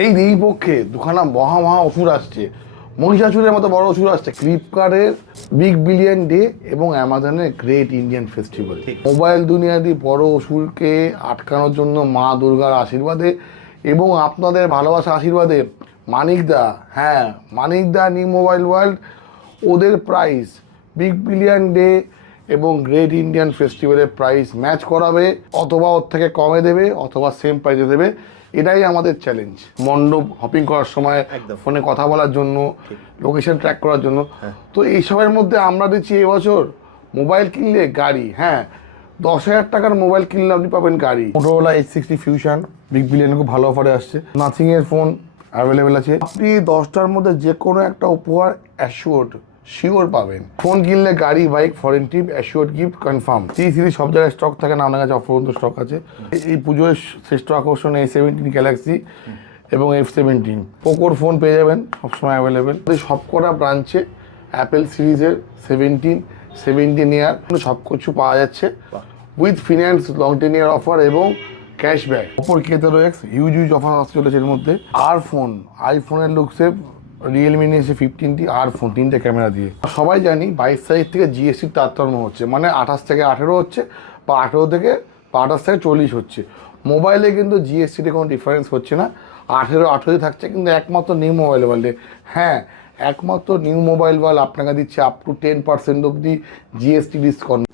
এই পক্ষে দুখানা মহা অসুর আসছে, মহিষাসুরের মতো বড় অসুর আসছে। ফ্লিপকার্টের বিগ বিলিয়ন ডে এবং অ্যামাজনের গ্রেট ইন্ডিয়ান ফেস্টিভ্যাল। মোবাইল দুনিয়াতে বড় অসুরকে আটকানোর জন্য মা দুর্গার আশীর্বাদে এবং আপনাদের ভালোবাসা আশীর্বাদে মানিকদা, হ্যাঁ মানিকদা নিউ মোবাইল ওয়ার্ল্ড, ওদের প্রাইস বিগ বিলিয়ন ডে এবং গ্রেট ইন্ডিয়ান ফেস্টিভ্যালের প্রাইস ম্যাচ করাবে, অথবা ওর থেকে কমে দেবে, অথবা সেম প্রাইসে দেবে। এটাই আমাদের চ্যালেঞ্জ। মণ্ডপ হপিং করার সময় ফোনে কথা বলার জন্য, লোকেশন ট্র্যাক করার জন্য। তো এইসবের মধ্যে আমরা দিচ্ছি এবছর মোবাইল কিনলে গাড়ি, হ্যাঁ 10,000 টাকার মোবাইল কিনলে আপনি পাবেন গাড়ি। Motorola H60 fusion big billion খুব ভালো অফারে আসছে। নাথিংয়ের ফোন অ্যাভেলেবেল আছে। আপনি 10টার মধ্যে যে কোনো একটা উপহার অ্যাসিওর্ড শিওর পাবেন। ফোন কিনলে গাড়ি, bike, foreign trip, assured gift confirm. Series সব জায়গায় স্টক থাকে না, আপনার কাছে অফুরন্ত স্টক আছে। এই পুজোর শ্রেষ্ঠ আকর্ষণ A17 গ্যালাক্সি এবং F17 পোকোর ফোন পেয়ে যাবেন সবসময় অ্যাভেলেবেল। সব কটা ব্রাঞ্চে অ্যাপেল সিরিজের 17 ইয়ার সব কিছু পাওয়া যাচ্ছে with finance, long 10 year offer এবং ক্যাশব্যাক। অপর K13X হিউজ অফার আসতে চলেছে এর মধ্যে। আর ফোন, আইফোনের লুকসে রিয়েলমি নিয়েছে 15T আর ফোন, 3টে ক্যামেরা দিয়ে। সবাই জানি 22 তারিখ থেকে জিএসটির তারতম্য হচ্ছে, মানে 28 থেকে 18 হচ্ছে, বা 28 থেকে 40 হচ্ছে। মোবাইলে কিন্তু জিএসটিতে কোনো ডিফারেন্স হচ্ছে না, 18 থাকছে। কিন্তু একমাত্র নিউ মোবাইল ওয়ার্ল্ডে, হ্যাঁ একমাত্র নিউ মোবাইল ওয়ার্ল্ড আপনাকে দিচ্ছে আপ টু 10% অবধি জিএসটি ডিসকাউন্ট।